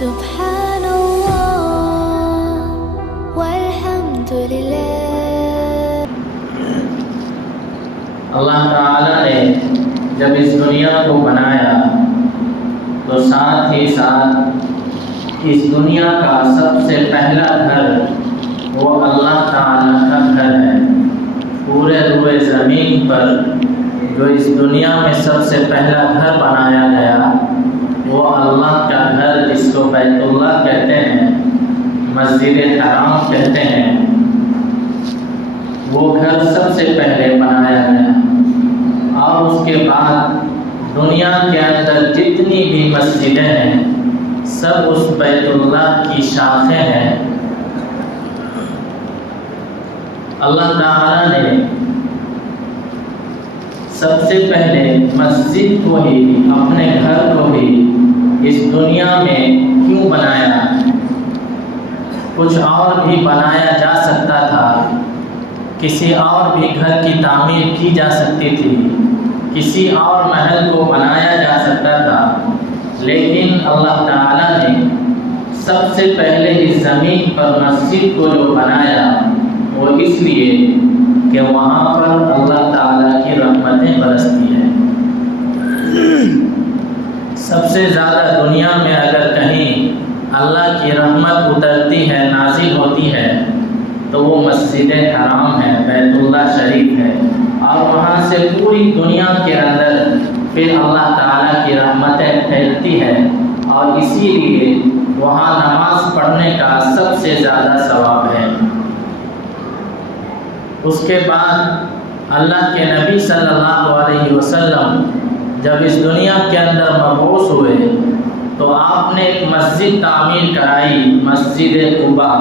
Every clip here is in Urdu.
سبحان اللہ والحمد للہ۔ اللہ تعالیٰ نے جب اس دنیا کو بنایا تو ساتھ ہی ساتھ اس دنیا کا سب سے پہلا گھر وہ اللہ تعالیٰ کا گھر ہے۔ پورے روئے زمین پر جو اس دنیا میں سب سے پہلا گھر بنایا گیا وہ اللہ کا گھر، جس کو بیت اللہ کہتے ہیں، مسجد حرام کہتے ہیں، وہ گھر سب سے پہلے بنایا گیا۔ اور اس کے بعد دنیا کے اندر جتنی بھی مسجدیں ہیں سب اس بیت اللہ کی شاخیں ہیں۔ اللہ تعالیٰ نے سب سے پہلے مسجد کو ہی، اپنے گھر کو ہی اس دنیا میں کیوں بنایا؟ کچھ اور بھی بنایا جا سکتا تھا، کسی اور بھی گھر کی تعمیر کی جا سکتی تھی، کسی اور محل کو بنایا جا سکتا تھا، لیکن اللہ تعالیٰ نے سب سے پہلے اس زمین پر مسجد کو جو بنایا وہ اس لیے کہ وہاں پر اللہ تعالیٰ کی رحمتیں برستی ہیں۔ سب سے زیادہ دنیا میں اگر کہیں اللہ کی رحمت اترتی ہے، نازل ہوتی ہے، تو وہ مسجد حرام ہے، بیت اللہ شریف ہے، اور وہاں سے پوری دنیا کے اندر پھر اللہ تعالیٰ کی رحمتیں پھیلتی ہے، اور اسی لیے وہاں نماز پڑھنے کا سب سے زیادہ ثواب ہے۔ اس کے بعد اللہ کے نبی صلی اللہ علیہ وسلم جب اس دنیا کے اندر مبعوث ہوئے تو آپ نے ایک مسجد تعمیر کرائی، مسجد قباء۔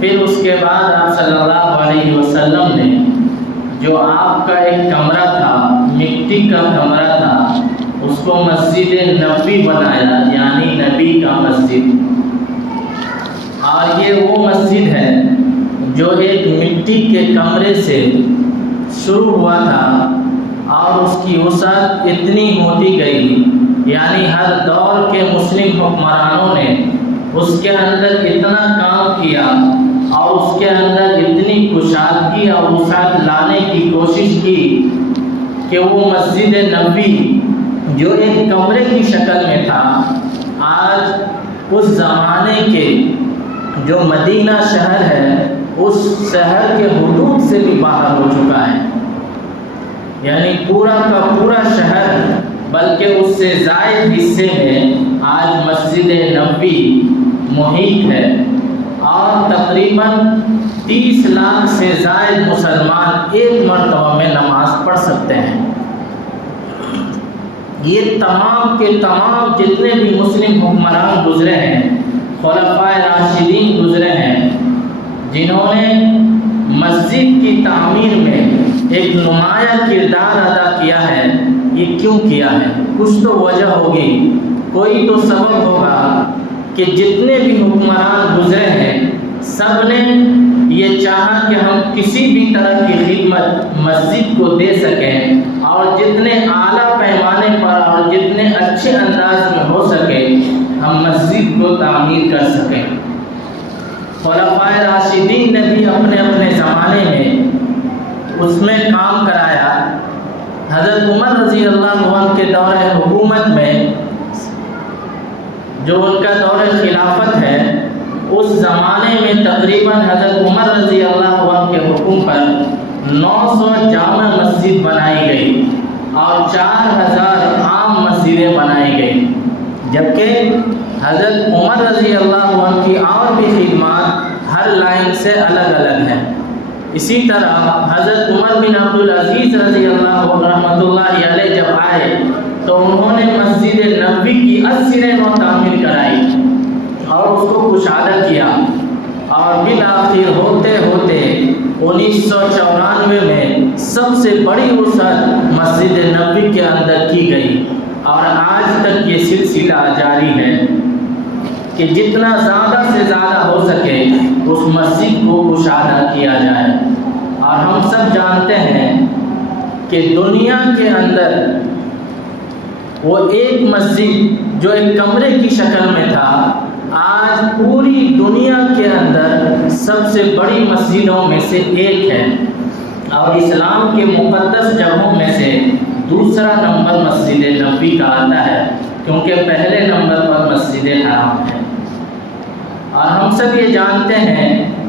پھر اس کے بعد آپ صلی اللہ علیہ وسلم نے جو آپ کا ایک کمرہ تھا، مٹی کا کمرہ تھا، اس کو مسجد نبوی بنایا، یعنی نبی کا مسجد۔ اور یہ وہ مسجد ہے جو ایک مٹی کے کمرے سے شروع ہوا تھا اور اس کی وسعت اتنی ہوتی گئی، یعنی ہر دور کے مسلم حکمرانوں نے اس کے اندر اتنا کام کیا اور اس کے اندر اتنی کشادگی اور وسعت لانے کی کوشش کی کہ وہ مسجد نبوی جو ایک کمرے کی شکل میں تھا، آج اس زمانے کے جو مدینہ شہر ہے اس شہر کے حدود سے بھی باہر ہو چکا ہے، یعنی پورا کا پورا شہر بلکہ اس سے زائد حصے میں آج مسجد نبوی محیط ہے، اور تقریباً 30 لاکھ سے زائد مسلمان ایک مرتبہ میں نماز پڑھ سکتے ہیں۔ یہ تمام کے تمام جتنے بھی مسلم حکمران گزرے ہیں، خلفائے راشدین گزرے ہیں، جنہوں نے مسجد کی تعمیر میں ایک نمایاں کردار ادا کیا ہے، یہ کیوں کیا ہے؟ کچھ تو وجہ ہوگی، کوئی تو سبب ہوگا کہ جتنے بھی حکمران گزرے ہیں سب نے یہ چاہا کہ ہم کسی بھی طرح کی خدمت مسجد کو دے سکیں، اور جتنے اعلیٰ پیمانے پر اور جتنے اچھے انداز میں ہو سکے ہم مسجد کو تعمیر کر سکیں۔ خلفائے راشدین نے بھی اپنے اپنے زمانے میں اس میں کام کرایا۔ حضرت عمر رضی اللہ عنہ کے دور حکومت میں، جو ان کا دور خلافت ہے، اس زمانے میں تقریباً حضرت عمر رضی اللہ عنہ کے حکم پر 900 جامع مسجد بنائی گئی اور 4000 عام مسجدیں بنائی گئی، جبکہ حضرت عمر رضی اللہ عنہ کی اور بھی خدمات ہر لائن سے الگ الگ ہیں۔ اسی طرح حضرت عمر بن عبدالعزیز رضی اللہ رحمۃ اللہ علیہ جب آئے تو انہوں نے مسجد نبوی کی 80 نو تعمیر کرائی اور اس کو کشادہ کیا، اور بالآخر ہوتے ہوتے 1994 میں سب سے بڑی وسعت مسجد نبوی کے اندر کی گئی، اور آج تک یہ سلسلہ جاری ہے کہ جتنا زیادہ سے زیادہ ہو سکے اس مسجد کو کشادہ کیا جائے۔ اور ہم سب جانتے ہیں کہ دنیا کے اندر وہ ایک مسجد جو ایک کمرے کی شکل میں تھا، پوری دنیا کے اندر سب سے بڑی مسجدوں میں سے ایک ہے، اور اسلام کے مقدس جگہوں میں سے دوسرا نمبر مسجد نبوی کا آتا ہے، کیونکہ پہلے نمبر پر مسجد حرام ہے۔ اور ہم سب یہ جانتے ہیں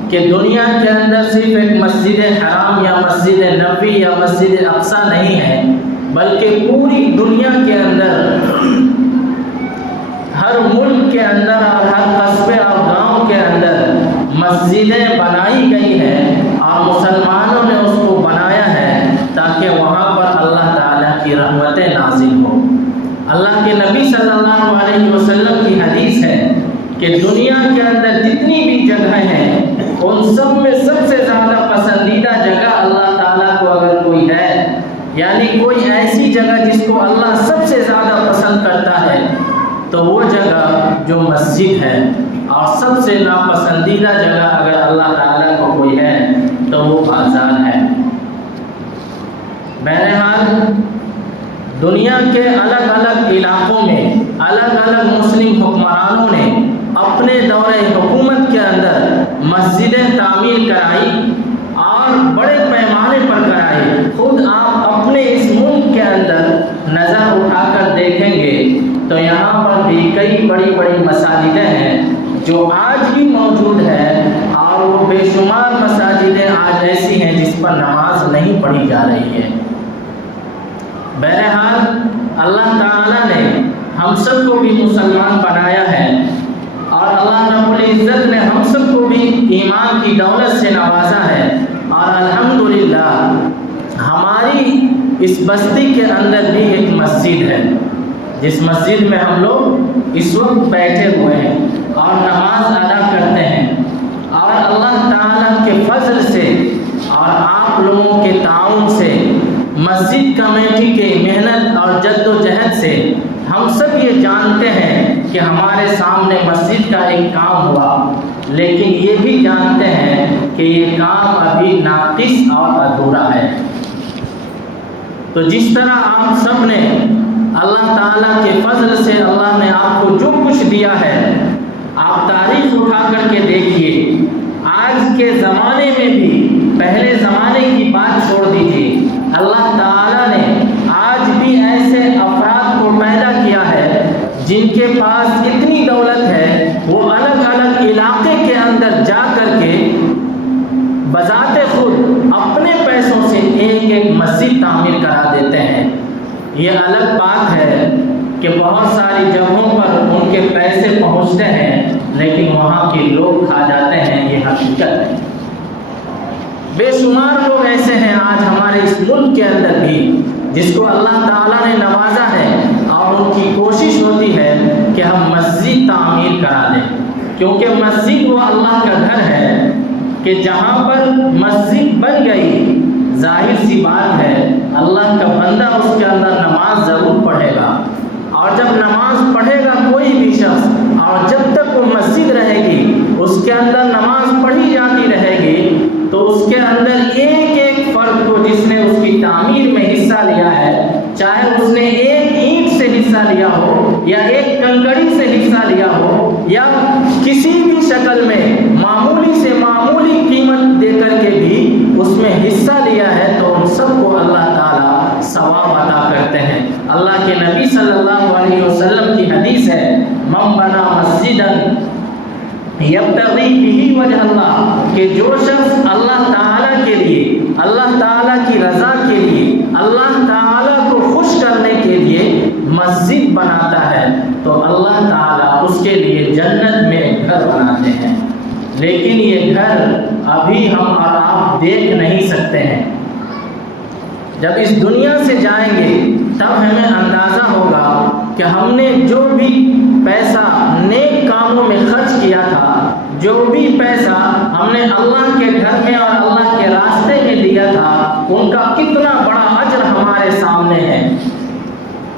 کہ دنیا کے اندر صرف ایک مسجد حرام یا مسجد نبوی یا مسجد اقصی نہیں ہے، بلکہ پوری دنیا کے اندر ہر ملک کے اندر اور ہر قصبے اور گاؤں کے اندر مسجدیں بنائی گئی ہیں، اور مسلمانوں نے اس کو بنایا ہے تاکہ وہاں پر اللہ تعالیٰ کی رحمتیں نازل ہو۔ اللہ کے نبی صلی اللہ علیہ وسلم کی حدیث ہے کہ دنیا کے اندر جتنی بھی جگہیں ہیں ان سب میں سب سے زیادہ پسندیدہ جگہ اللہ تعالیٰ کو اگر کوئی ہے، یعنی کوئی ایسی جگہ جس کو اللہ سب سے زیادہ پسند کرتا ہے، تو وہ جگہ جو مسجد ہے، اور سب سے ناپسندیدہ جگہ اگر اللہ تعالیٰ کو کوئی ہے تو وہ بازار ہے۔ بہرحال دنیا کے الگ الگ علاقوں میں الگ الگ مسلم حکمرانوں نے اپنے دور حکومت کے اندر مسجدیں تعمیر کرائی اور بڑے پیمانے پر کرائی۔ خود آپ اپنے اس ملک کے اندر نظر اٹھا کر دیکھیں گے تو یہاں پر بھی کئی بڑی بڑی مساجدیں ہیں جو آج بھی موجود ہے، اور وہ بے شمار مساجدیں آج ایسی ہیں جس پر نماز نہیں پڑھی جا رہی ہے۔ بہرحال اللہ تعالیٰ نے ہم سب کو بھی مسلمان بنایا ہے، اور اللہ رب العزت نے ہم سب کو بھی ایمان کی دولت سے نوازا ہے، اور الحمدللہ ہماری اس بستی کے اندر بھی ایک مسجد ہے، جس مسجد میں ہم لوگ اس وقت بیٹھے ہوئے ہیں اور نماز ادا کرتے ہیں۔ اور اللہ تعالیٰ کے فضل سے اور آپ لوگوں کے تعاون سے، مسجد کمیٹی کے محنت اور جد و جہد سے ہم سب یہ جانتے ہیں کہ ہمارے سامنے مسجد کا ایک کام ہوا، لیکن یہ بھی جانتے ہیں کہ یہ کام ابھی ناقص اور ادھورا ہے۔ تو جس طرح آپ سب نے اللہ تعالیٰ کے فضل سے اللہ نے آپ کو جو کچھ دیا ہے، آپ تاریخ اٹھا کر کے دیکھیے، آج کے زمانے میں بھی، پہلے زمانے کی بات چھوڑ دیجیے، اللہ تعالیٰ نے آج بھی ایسے افراد کو پیدا کیا ہے جن کے پاس اتنی دولت ہے، وہ الگ الگ علاقے کے اندر جا کر کے بذات خود اپنے پیسوں سے ایک ایک مسجد تعمیر کرا دیتے ہیں۔ یہ الگ بات ہے کہ بہت ساری جگہوں پر ان کے پیسے پہنچتے ہیں، لیکن وہاں کے لوگ کھا جاتے ہیں، یہ حقیقت ہے۔ بے شمار لوگ ایسے ہیں آج ہمارے اس ملک کے اندر بھی جس کو اللہ تعالیٰ نے نوازا ہے، اور ان کی کوشش ہوتی ہے کہ ہم مسجد تعمیر کرا دیں، کیونکہ مسجد وہ اللہ کا گھر ہے کہ جہاں پر مسجد بن گئی، ظاہر سی بات ہے اللہ کا بندہ اس کے اندر نماز ضرور پڑھے گا، اور جب نماز پڑھے گا کوئی بھی شخص، اور جب تک وہ مسجد رہے گی اس کے اندر نماز پڑھی جاتی رہے گی، تو اس کے اندر ایک ایک فرد کو جس نے اس کی تعمیر میں حصہ لیا ہے، چاہے اس نے ایک اینٹ سے حصہ لیا ہو یا ایک کنکڑی سے حصہ لیا ہو یا کسی بھی شکل میں معمولی سے معمولی قیمت دے کر کے بھی اس میں حصہ لیا ہے، تو ان سب کو اللہ تعالیٰ ثواب عطا کرتے ہیں۔ اللہ کے نبی صلی اللہ علیہ وسلم کی حدیث ہے، من بنا مسجداً یبتغی بہ وجہ اللہ، کہ جو شخص اللہ تعالیٰ کے لیے، اللہ تعالیٰ کی رضا کے لیے، اللہ تعالیٰ کو خوش کرنے کے لیے مسجد بناتا ہے، تو اللہ تعالیٰ اس کے لیے جنت میں گھر بناتے ہیں۔ لیکن یہ گھر ابھی ہم اور آپ دیکھ نہیں سکتے ہیں۔ جب اس دنیا سے جائیں گے تب ہمیں اندازہ ہوگا کہ ہم نے جو بھی پیسہ نیک کاموں میں خرچ کیا تھا، جو بھی پیسہ ہم نے اللہ کے گھر میں اور اللہ کے راستے میں دیا تھا، ان کا کتنا بڑا اجر ہمارے سامنے ہے۔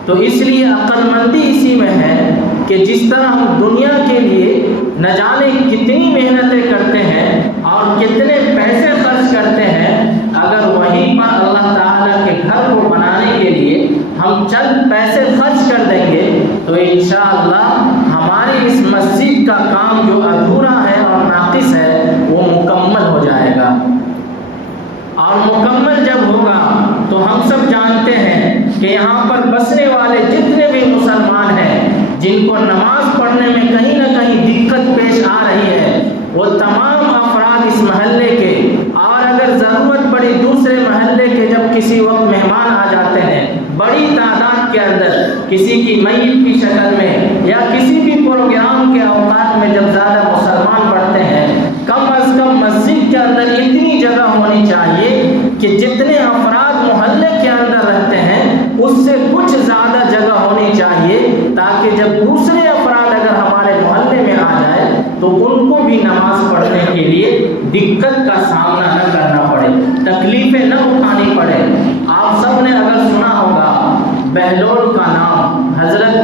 تو اس لیے عقل مندی اسی میں ہے کہ جس طرح ہم دنیا کے لیے نہ جانے کتنی محنتیں کرتے ہیں اور کتنے پیسے خرچ کرتے ہیں، اگر وہیں پر اللہ تعالیٰ کے گھر کو بنانے کے لیے ہم چند پیسے خرچ کر دیں گے تو انشاءاللہ ہماری اس مسجد کا کام جو بسنے والے جتنے بھی مسلمان ہیں جن کو نماز پڑھنے میں کہیں نہ کہیں دقت پیش آ رہی ہے، وہ تمام افراد اس محلے کے، اور اگر ضرورت پڑی دوسرے محلے کے جب کسی وقت مہمان آ جاتے ہیں بڑی تعداد کے اندر، کسی کی میت کی شکل میں یا کسی بھی پروگرام کے اوقات میں جب زیادہ مسلمان بڑھتے ہیں، کم از کم مسجد کے اندر اتنی جگہ ہونی چاہیے کہ جتنے افراد محلے کے اندر رہتے ہیں اس سے کچھ زیادہ جگہ ہونی چاہیے، تاکہ جب دوسرے افراد اگر ہمارے محلے میں آ جائے تو ان کو بھی نماز پڑھنے کے لیے دقت کا سامنا نہ کرنا پڑے، تکلیفیں نہ اٹھانی پڑے۔ آپ سب نے اگر سنا ہوگا بہلول کا نام، حضرت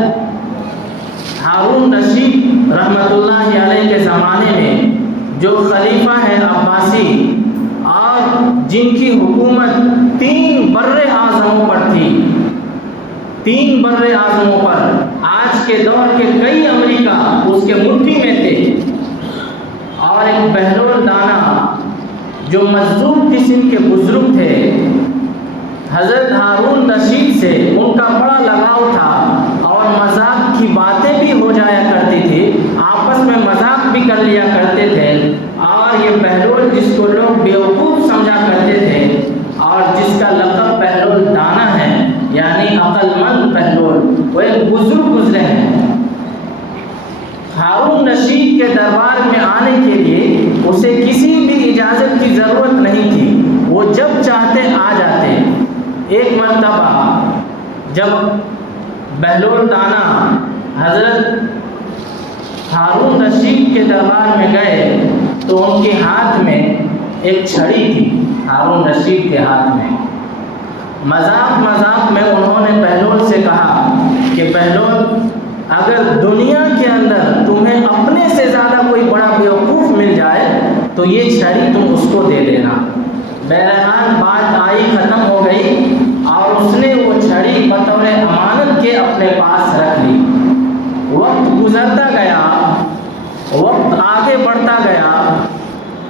ہارون رشید رحمۃ اللہ علیہ کے زمانے میں جو خلیفہ ہیں عباسی، اور جن کی حکومت 3 بر اعظموں پر تھی، 3 بر اعظموں پر، آج کے دور کے کئی امریکہ اس کے مٹھی میں تھے، اور ایک بہلول دانا جو مذہوب قسم کے بزرگ تھے، حضرت ہارون رشید سے ان کا بڑا لگاؤ تھا، اور مذاق کی باتیں بھی ہو جایا کرتی تھی، آپس میں مذاق بھی کر لیا کرتے تھے، اور یہ بہلول جس کو لوگ بیوقوف سمجھا کرتے تھے اور جس کا لقب بہلول دانا ہے یعنی عقل مند بہلول، وہ ایک بزرگ گزرے ہیں۔ ہارون رشید کے دربار میں آنے کے لیے اسے کسی بھی اجازت کی ضرورت نہیں تھی، وہ جب چاہتے آ جاتے۔ ایک مرتبہ جب بہلول دانا حضرت ہارون رشید کے دربار میں گئے تو ان کے ہاتھ میں ایک چھڑی تھی، ہارون رشید کے ہاتھ میں۔ مذاق میں انہوں نے بہلول سے کہا کہ بہلول، اگر دنیا کے اندر تمہیں اپنے سے زیادہ کوئی بڑا بیوقوف مل جائے تو یہ چھڑی تم اس کو دے دینا۔ بہرحال بات آئی ختم ہو گئی، اور اس نے وہ چھڑی بطور امانت کے اپنے پاس رکھ لی۔ وقت گزرتا گیا، وقت آگے بڑھتا گیا،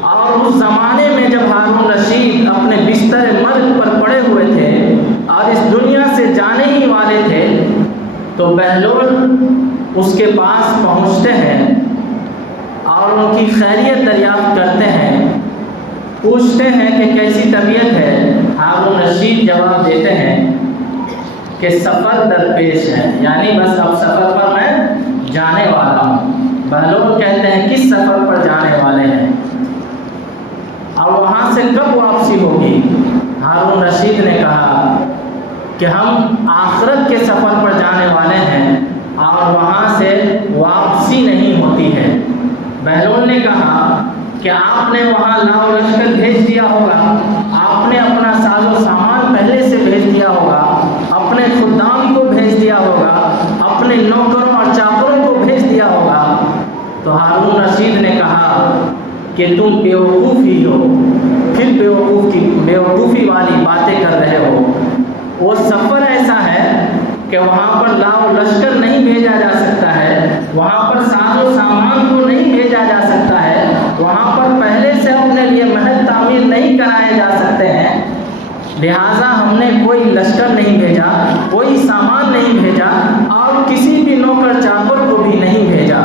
اور اس زمانے میں جب ہارون رشید اپنے بستر مرگ پر پڑے ہوئے تھے اور اس دنیا سے جانے ہی والے تھے، تو بہلول اس کے پاس پہنچتے ہیں اور ان کی خیریت دریافت کرتے ہیں، پوچھتے ہیں کہ کیسی طبیعت ہے۔ ہارون رشید جواب دیتے ہیں کہ سفر درپیش ہے، یعنی بس اب سفر پر میں جانے والا ہوں۔ بہلول کہتے ہیں کس سفر پر جانے والے ہیں اور وہاں سے کب واپسی ہوگی؟ ہارون رشید نے کہا کہ ہم آخرت کے سفر پر جانے والے ہیں اور وہاں سے واپسی نہیں ہوتی ہے۔ بہلول نے کہا کہ آپ نے وہاں لاؤ لشکر بھیج دیا ہوگا، آپ نے اپنا ساز و سامان پہلے سے بھیج دیا ہوگا، اپنے خدام کو بھیج دیا ہوگا، اپنے نوکروں اور چاکروں کو بھیج دیا ہوگا۔ تو ہارون رشید نے کہا کہ تم بیوقوف ہی ہو، پھر بیوقوفی والی باتیں کر رہے ہو۔ وہ سفر ایسا ہے کہ وہاں پر لاؤ لشکر نہیں بھیجا جا سکتا ہے، وہاں پر ساز و سامان کو نہیں بھیجا جا سکتا ہے، وہاں پر پہلے سے اپنے لیے محل تعمیر نہیں کرائے جا سکتے ہیں، لہٰذا ہم نے کوئی لشکر نہیں بھیجا، کوئی سامان نہیں بھیجا، اور کسی بھی نوکر چاکر کو بھی نہیں بھیجا۔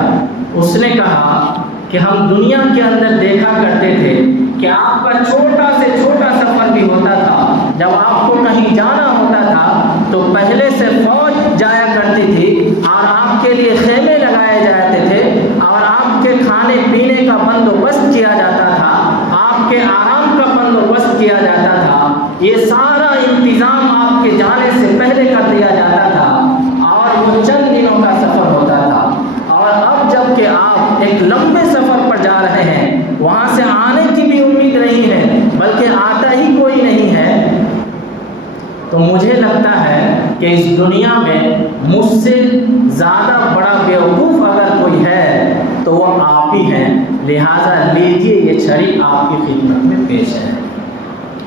اس نے کہا کہ ہم دنیا کے اندر دیکھا کرتے تھے کہ آپ کا چھوٹا سے چھوٹا سفر بھی ہوتا تھا، جب آپ کو کہیں جانا ہوتا تھا تو پہلے سے فوج جایا کرتی تھی اور آپ کے لیے خیمے لگائے جاتے تھے اور آپ کے کھانے پینے کا بندوبست کیا جاتا تھا، آپ کے آرام کا بندوبست کیا جاتا تھا، یہ سارا انتظام آپ کے جانے سے پہلے کر دیا جاتا تھا، اور وہ چند دنوں کا سفر ہوتا تھا۔ اور اب جب کہ آپ ایک لمبے سفر پر جا رہے ہیں، وہاں سے آنے کی بھی امید نہیں ہے بلکہ آتا ہی کوئی نہیں ہے، تو مجھے لگتا ہے کہ اس دنیا میں مجھ سے زیادہ بڑا بیوقوف اگر کوئی ہے تو وہ آپ ہی ہیں، لہٰذا لیجیے یہ چھڑی آپ کی خدمت میں پیش ہے،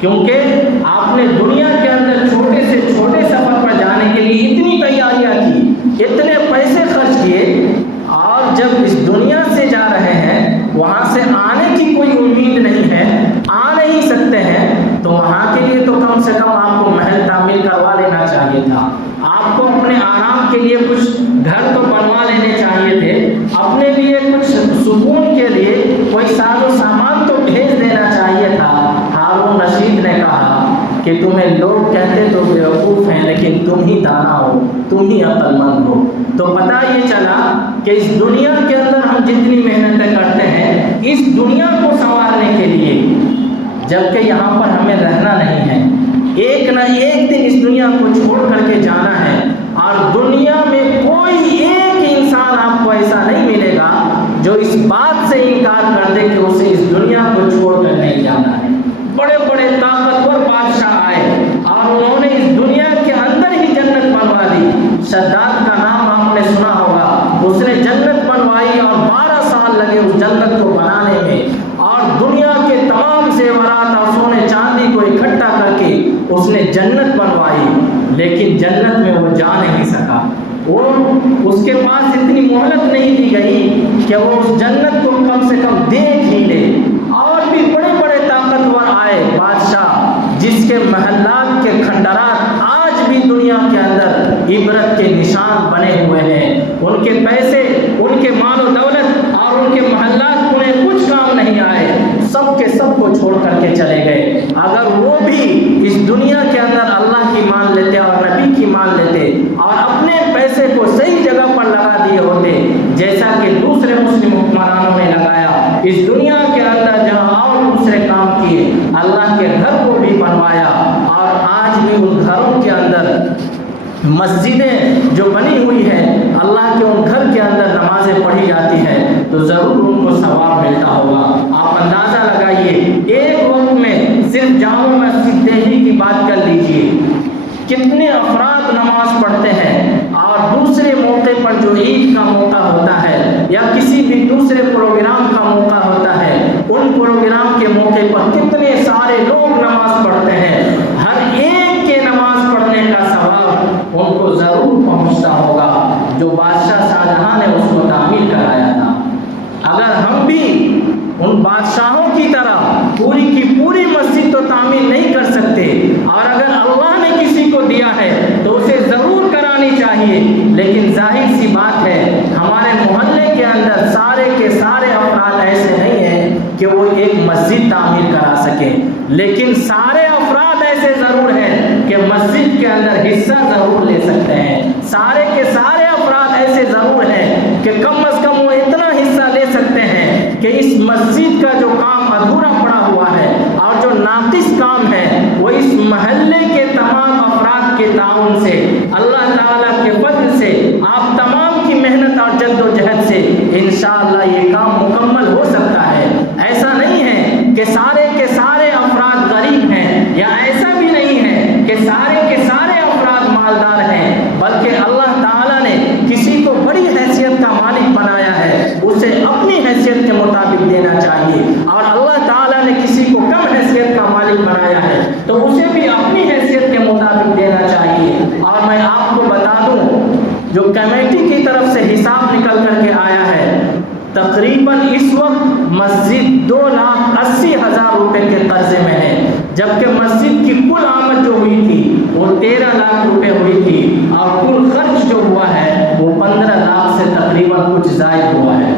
کیونکہ آپ نے دنیا کے اندر چھوٹے سے چھوٹے سفر پر جانے کے لیے اتنی تیاریاں کی، اتنے پیسے خرچ کیے، اور جب اس دنیا سے جا رہے ہیں وہاں سے آنے کی کوئی امید نہیں ہے، آ نہیں سکتے ہیں، تو وہاں کے لیے تو کم سے کم آپ کو محل تعمیر کروا لینا چاہیے تھا، آپ کو آپ کے لیے کچھ گھر تو بنوا لینے چاہیے تھے، اپنے لیے کچھ سکون کے لیے کوئی ساز و سامان تو بھیج دینا چاہیے تھا۔ ہارون رشید نے کہا کہ تمہیں لوگ کہتے تو بیوقوف ہیں، لیکن تم ہی دانا ہو، تم ہی عقل مند ہو۔ تو پتہ یہ چلا کہ اس دنیا کے اندر ہم جتنی محنتیں کرتے ہیں اس دنیا کو سنوارنے کے لیے، جبکہ یہاں پر ہمیں رہنا نہیں ہے، ایک نہ ایک دن اس دنیا کو چھوڑ کر کے جانا ہے، اور دنیا میں کوئی ایک انسان آپ کو ایسا نہیں ملے گا جو اس بات سے انکار کر دے کہ اسے اس دنیا کو چھوڑ کر نہیں جانا ہے۔ بڑے بڑے طاقتور بادشاہ آئے اور انہوں نے اس دنیا کے اندر ہی جنت بنوا دی۔ شداد کا نام آپ نے سنا ہوگا، اس نے جنت بنوائی اور 12 سال لگے اس جنت کو بنانے میں، اور دنیا کے تمام زیورات اور سونے چاندی کو اکٹھا کر کے اس نے جنت بنوائی، لیکن جنت میں وہ جا نہیں سکا۔ وہ اس کے پاس اتنی مہلت نہیں دی گئی کہ وہ اس جنت کو کم سے کم دیکھ ہی لے۔ اور بھی بڑے بڑے طاقتور آئے بادشاہ، جس کے محلات کے کھنڈرات آج بھی دنیا کے اندر عبرت کے نشان بنے ہوئے ہیں۔ ان کے پیسے، ان کے مال و دولت اور ان کے محلات انہیں کچھ کام نہیں آئے، سب کے سب کو چھوڑ کر کے چلے گئے۔ اگر وہ بھی اس دنیا کے اندر اللہ کی مان لیتے اور نبی کی مان لیتے اور اپنے پیسے کو صحیح جگہ پر لگا دیے ہوتے، جیسا کہ دوسرے مسلم حکمرانوں نے لگایا، اس دنیا کے اندر جہاں اور دوسرے کام کیے، اللہ کے گھر کو بھی بنوایا، اور آج بھی ان گھروں کے اندر مسجدیں جو بنی ہوئی ہیں، اللہ کے ان گھر کے اندر نمازیں پڑھی جاتی ہیں، تو ضرور ان کو ثواب ملتا ہوگا۔ آپ اندازہ لگائیے، ایک وقت میں صرف جامع مسجد دہلی کی بات کر لیجئے، کتنے افراد نماز پڑھتے ہیں، اور دوسرے موقع پر جو عید کا موقع ہوتا ہے یا کسی بھی دوسرے پروگرام کا موقع ہوتا ہے، ان پروگرام کے موقع پر کتنے سارے لوگ نماز پڑھتے ہیں۔ ہر ایک کے نماز پڑھنے کا ثواب ان کو ضرور پہنچتا ہوگا جو بادشاہ شاہجہاں نے اس کو تعمیر کرایا تھا۔ اگر ہم بھی ان بادشاہوں کی طرح پوری کی پوری مسجد تو تعمیر نہیں کر سکتے، اور اگر اللہ نے کسی کو دیا ہے تو اسے ضرور کرانی چاہیے، لیکن ظاہر سی بات ہے ہمارے محلے کے اندر سارے کے سارے افراد ایسے نہیں ہیں کہ وہ ایک مسجد تعمیر کرا سکیں، لیکن سارے افراد ایسے ضرور ہیں کہ مسجد کے اندر حصہ ضرور لے سکتے ہیں۔ سارے کے سارے افراد ایسے ضرور ہیں کہ کم از کم وہ اتنا حصہ لے سکتے ہیں کہ اس مسجد کا جو کام ادھورا پڑا ہوا ہے اور جو ناقص کام ہے وہ اس محلے کے تمام افراد کے تعاون سے، اللہ تعالیٰ کے فضل سے، آپ تمام کی محنت اور جد و جہد سے انشاءاللہ یہ کام مکمل ہو سکتا ہے۔ ایسا نہیں ہے کہ سارے کے سارے افراد غریب ہیں، یا ایسا بھی نہیں ہے کہ سارے کے سارے افراد مالدار ہیں، بلکہ اللہ تعالیٰ نے کسی کو بڑی حیثیت کا مالک بنایا ہے، اسے اپنی حیثیت کے مطابق دینا چاہیے، اور اللہ تعالیٰ نے کسی کو کم حیثیت کا مالک بنایا ہے تو اسے بھی اپنی حیثیت کے مطابق دینا چاہیے۔ اور میں آپ کو بتا دوں، جو کمیٹی کی طرف سے حساب نکل کر کے آیا ہے، تقریباً اس وقت مسجد 2,80,000 روپے کے قرضے میں ہے، جبکہ مسجد کی کل آمد جو ہوئی تھی وہ 13 لاکھ روپے ہوئی تھی، اور کل خرچ جو ہوا ہے وہ 15 لاکھ سے تقریباً کچھ زائد ہوا ہے۔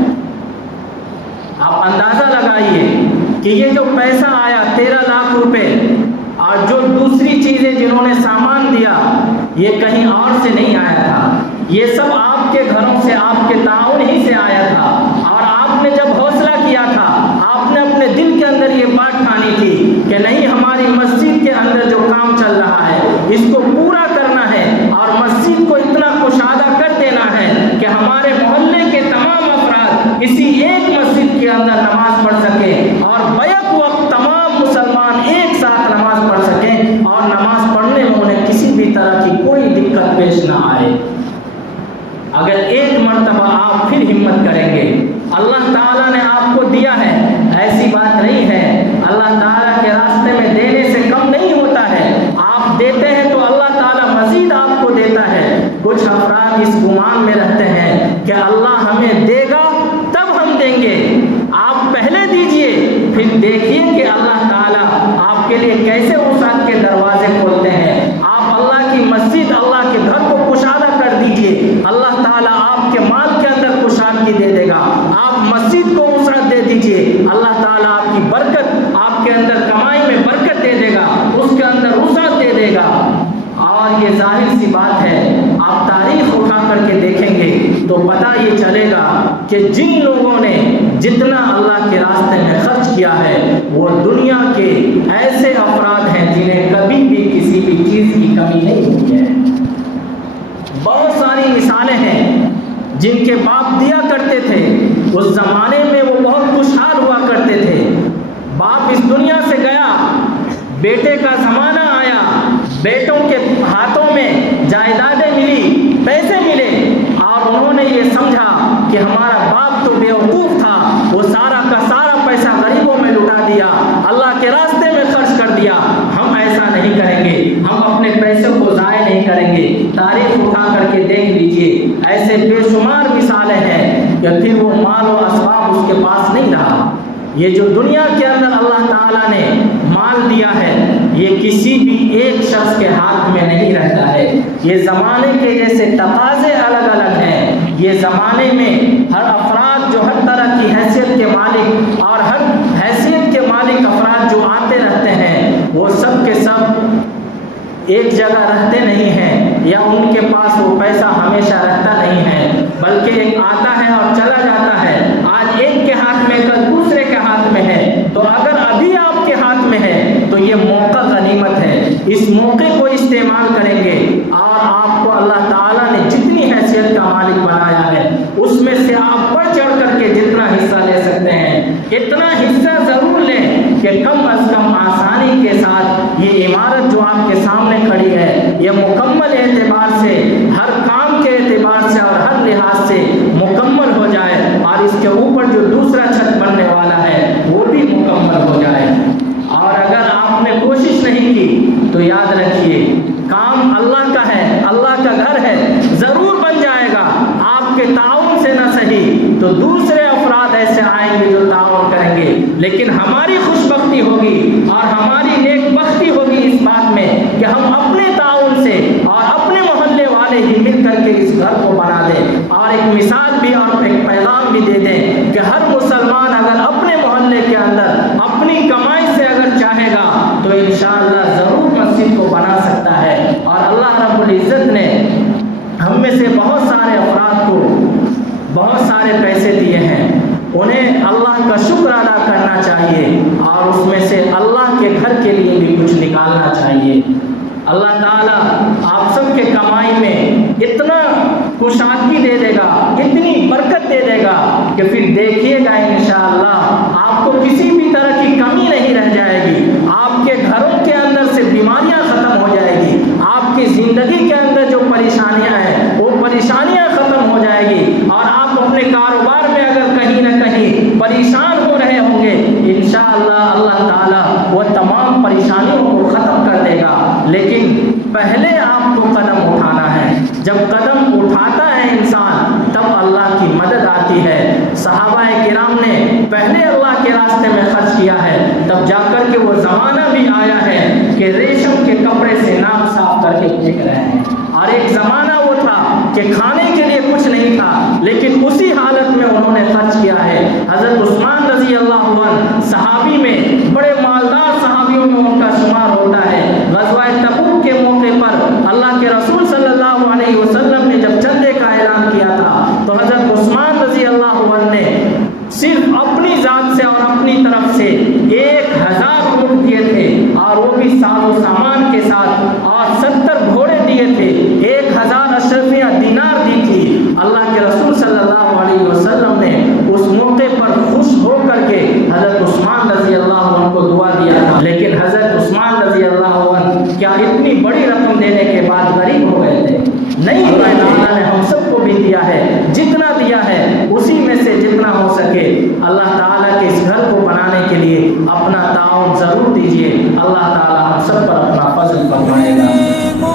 آپ اندازہ لگائیے کہ یہ جو پیسہ آیا 13 لاکھ روپے، اور جو دوسری چیزیں جنہوں نے سامان دیا یہ کہیں اور سے نہیں آیا تھا، یہ سب آپ کے گھروں سے، آپ کے تعاون ہی سے آیا تھا، اور آپ نے جب حوصلہ کیا تھا، آپ نے اپنے دل کے اندر یہ بات ٹھانی تھی کہ نہیں، ہماری مسجد کے اندر جو کام چل رہا ہے اس کو پورا کرنا ہے، اور مسجد کو اتنا کشادہ کر دینا ہے کہ ہمارے محلے کے تمام افراد اسی ایک مسجد کے اندر نماز پڑھ سکیں، اور بیک وقت تمام مسلمان ایک ساتھ نماز پڑھ سکیں، اور نماز پڑھنے میں انہیں کسی بھی طرح کی کوئی دقت پیش نہ آئے۔ اگر ایک مرتبہ آپ پھر ہمت کریں گے، اللہ تعالیٰ نے آپ کو دیا ہے، ایسی بات نہیں ہے، اللہ تعالیٰ کے راستے میں دینے سے کم نہیں ہوتا ہے، آپ دیتے ہیں تو اللہ تعالیٰ مزید آپ کو دیتا ہے۔ کچھ افراد اس گمان میں رہتے ہیں کہ اللہ ہمیں دے گا تب ہم دیں گے، آپ پہلے دیجئے پھر دیکھیے کہ اللہ تعالیٰ آپ کے لیے کیسے وسعت کے دروازے کھولتے ہیں۔ آپ اللہ کی مسجد، اللہ کے گھر کو کشادہ کر دیجئے، کی دے دے گا. آپ مسجد کو وسعت دے دیجئے, اللہ تعالیٰ آپ کی برکت, آپ کے اندر کمائی میں برکت دے دے گا, اس کے اندر وسعت دے دے گا. اور یہ ظاہر سی بات ہے, آپ تاریخ اٹھا کر کے دیکھیں گے تو پتہ یہ چلے گا کہ جن لوگوں نے جتنا اللہ کے راستے میں خرچ کیا ہے وہ دنیا کے ایسے افراد ہیں جنہیں کبھی بھی کسی بھی چیز کی کمی نہیں ہوئی ہے. بہت ساری مثالیں ہیں جن کے باپ دیا کرتے تھے, اس زمانے میں وہ بہت خوشحال ہوا کرتے تھے. باپ اس دنیا سے گیا, بیٹے کا زمانہ آیا, بیٹوں کے ہاتھوں میں جائیدادیں ملی, پیسے ملے, اور انہوں نے یہ سمجھا کہ ہمارا باپ تو بیوقوف تھا, وہ سارا کا سارا پیسہ غریبوں میں لٹا دیا, اللہ کے راستے میں خرچ کر دیا. ہم ایسا نہیں کریں گے, ہم اپنے پیسوں کو ضائع نہیں کریں گے. تاریخ اٹھا کر کے دیکھ لیجئے, ایسے بے شمار مثالیں ہیں کہ پھر وہ مال و اسباب اس کے پاس نہیں رہا. یہ جو دنیا کے اندر اللہ تعالیٰ نے مال دیا ہے یہ کسی بھی ایک شخص کے ہاتھ میں نہیں رہتا ہے. یہ زمانے کے جیسے تقاضے الگ الگ ہیں, یہ زمانے میں ہر افراد جو ہر طرح کی حیثیت کے مالک اور ہر حیثیت کے مالک افراد جو آتے رہتے ہیں وہ سب کے سب ایک جگہ رہتے نہیں ہیں, یا ان کے پاس وہ پیسہ ہمیشہ رہتا نہیں ہے, بلکہ ایک آتا ہے اور چلا جاتا ہے. آج ایک کے ہاتھ میں, کل دوسرے کے ہاتھ میں ہے. تو اگر ابھی آپ کے ہاتھ میں ہے تو یہ موقع غنیمت ہے, اس موقع کو استعمال کریں گے. اور آپ کو اللہ تعالیٰ نے جتنی حیثیت کا مالک بنایا ہے اس میں سے آپ بڑھ چڑھ کر کے جتنا حصہ لے سکتے ہیں اتنا حصہ ضرور لیں کہ کم از کم آسانی کے ساتھ یہ عمارت جو آپ کے سامنے کھڑی ہے یہ مکمل اعتبار سے, ہر کام کے اعتبار سے اور ہر لحاظ سے مکمل ہو جائے, اور اس کے اوپر جو دوسرا چھت بننے والا ہے وہ بھی مکمل ہو جائے. اور اگر آپ نے کوشش نہیں کی تو یاد رکھیے کام اللہ کا ہے, اللہ کا گھر ہے, ضرور بن جائے گا. آپ کے تعاون سے نہ صحیح تو دوسرے افراد ایسے آئیں گے جو تعاون کریں گے, لیکن ہماری خوش بختی ہوگی اور ہماری نیک بختی ہوگی اس بات میں کہ ہم اپنے تعاون سے اور اپنے محلے والے ہی مل کر کے اس گھر کو بنا دیں. اور ایک مثال بھی اور ایک پیغام بھی دے دیں کہ ہر مسلمان اگر اپنے محلے کے اندر اپنی کمائی سے اگر چاہے گا تو انشاءاللہ ضرور مسجد کو بنا سکتا ہے. اور اللہ رب العزت نے ہم میں سے بہت سارے افراد کو بہت سارے پیسے دیے ہیں, انہیں اللہ کا شکر ادا کرنا چاہیے اور اس میں سے اللہ کے گھر کے لیے بھی کچھ نکالنا چاہیے. اللہ تعالیٰ آپ سب کے کمائی میں اتنا کشادگی دے دے گا, اتنی برکت دے دے گا کہ پھر دیکھیے گا انشاءاللہ آپ کو کسی بھی طرح کی کمی نہیں رہ جائے گی. آپ کے گھروں کے اندر سے بیماریاں ختم ہو جائے گی, آپ کی زندگی کے اندر جو پریشانیاں ہیں وہ پریشانیاں ختم ہو جائے گی. اور آپ اپنے کاروبار میں اگر کہیں نہ کہیں پریشان ہو رہے ہوں گے انشاءاللہ اللہ تعالیٰ وہ تمام پریشانیوں کو ختم کر دے گا. لیکن پہلے آپ کو قدم اٹھانا ہے, جب قدم اٹھاتا ہے انسان تب اللہ کی مدد آتی ہے. صحابہ کرام نے پہلے اللہ کے راستے میں خرچ کیا ہے, تب جا کر کے وہ زمانہ بھی آیا ہے کہ ریشم کے کپڑے سے ناک صاف کر کے پھینک رہے ہیں. اور ایک زمانہ وہ تھا کہ کھانے کے لیے کچھ نہیں تھا, لیکن اسی حالت میں انہوں نے خرچ کیا ہے. حضرت عثمان رضی اللہ عنہ صحابی میں بڑے مالدار صحابیوں میں ان کا شمار ہوتا ہے. غزوہ تبوک کے موقع پر اللہ کے رسول صلی اللہ علیہ وسلم نے جب چندے کا اعلان کیا تھا تو حضرت عثمان رضی اللہ عنہ نے صرف اپنی ذات سے اور اپنی طرف سے 1000 اونٹ دیے تھے, اور وہ بھی ساز و سامان کے ساتھ, اور 70 گھوڑے دیے تھے, 1000 اشرفیہ دینار دی تھی. اللہ کے رسول صلی اللہ علیہ وسلم نے اس موقع پر خوش ہو کر کے حضرت عثمان رضی اللہ عنہ کو دعا دیا تھا. لیکن حضرت عثمان رضی اللہ عنہ کیا اتنی بڑی رقم دینے کے بعد غریب ہو گئے تھے؟ نہیں, اللہ نے ہم سب کو بھی دیا ہے, جتنا دیا ہے اسی میں سے جتنا ہو سکے اللہ تعالیٰ کے اس گھر کو بنانے کے لیے اپنا تعاون ضرور دیجیے. اللہ تعالیٰ ہم سب پر اپنا فضل فرمائے گا.